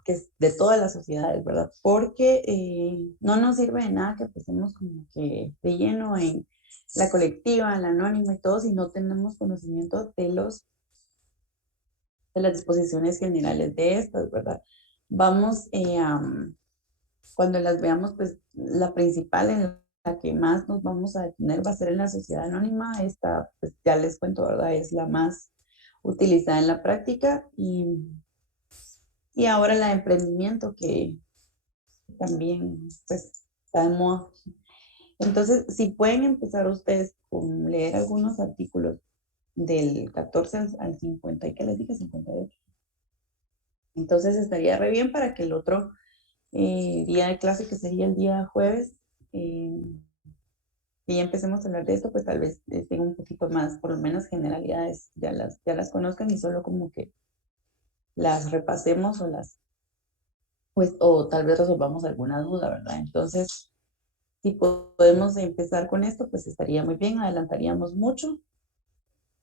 que es de todas las sociedades, ¿verdad? Porque no nos sirve de nada que empecemos como que de lleno en la colectiva, la anónima y todo, si no tenemos conocimiento de las disposiciones generales de estas, ¿verdad? Vamos, cuando las veamos, pues la principal en la que más nos vamos a detener va a ser en la sociedad anónima. Esta, pues ya les cuento, ¿verdad? Es la más utilizada en la práctica y ahora la de emprendimiento que también pues está de moda. Entonces, si pueden empezar ustedes con leer algunos artículos del 14 al 50, ¿y qué les dije? 58. Entonces estaría re bien para que el otro día de clase, que sería el día jueves, y ya empecemos a hablar de esto, pues tal vez tenga un poquito más, por lo menos generalidades, ya las conozcan y solo como que las repasemos pues, o tal vez resolvamos alguna duda, ¿verdad? Entonces, si podemos empezar con esto, pues estaría muy bien, adelantaríamos mucho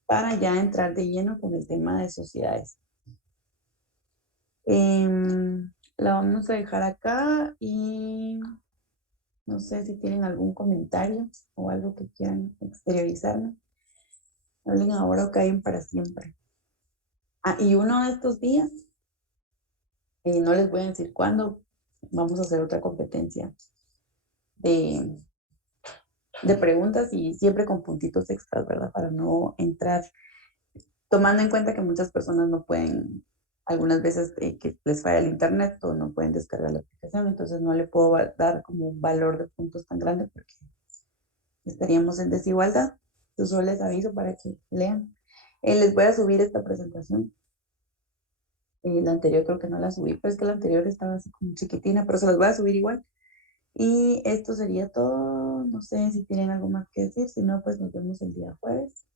para ya entrar de lleno con el tema de sociedades. La vamos a dejar acá y no sé si tienen algún comentario o algo que quieran exteriorizarme. Hablen ahora o callen para siempre. Ah, y uno de estos días, no les voy a decir cuándo, vamos a hacer otra competencia de, de preguntas y siempre con puntitos extras, ¿verdad? Para no entrar, tomando en cuenta que muchas personas no pueden, algunas veces que les falla el internet o no pueden descargar la aplicación, entonces no le puedo dar como un valor de puntos tan grande porque estaríamos en desigualdad. Yo solo les aviso para que lean. Les voy a subir esta presentación. La anterior creo que no la subí, pero es que la anterior estaba así como chiquitina, pero se las voy a subir igual. Y esto sería todo. No sé si tienen algo más que decir, si no, pues nos vemos el día jueves.